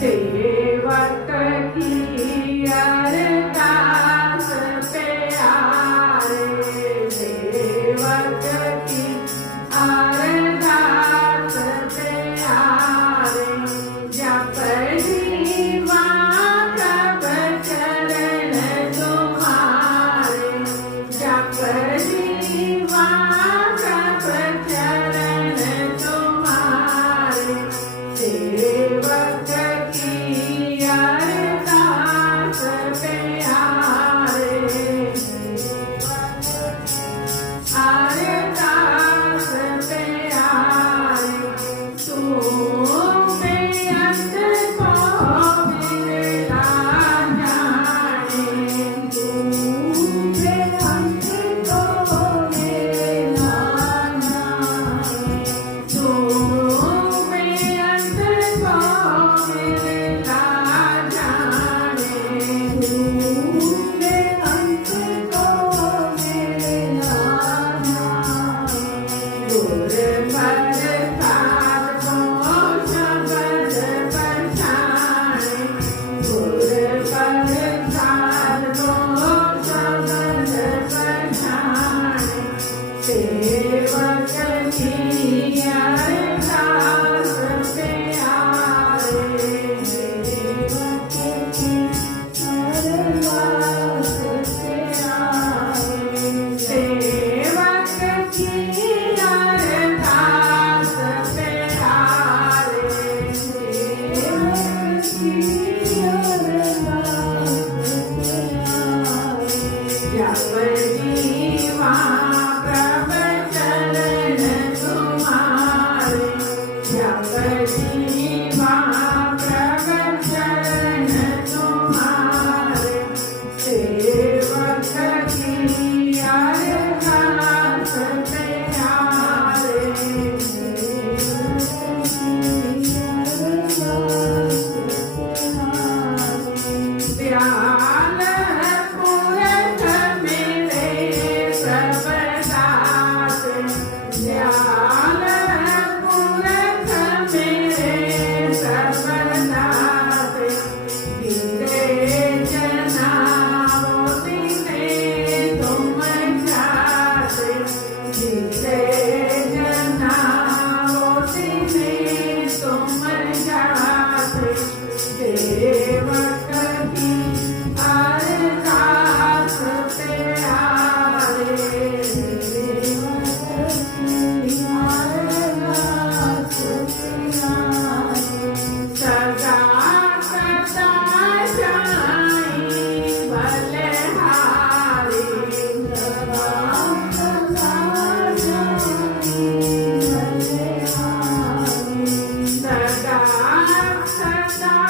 Yeah. Yeah. outside.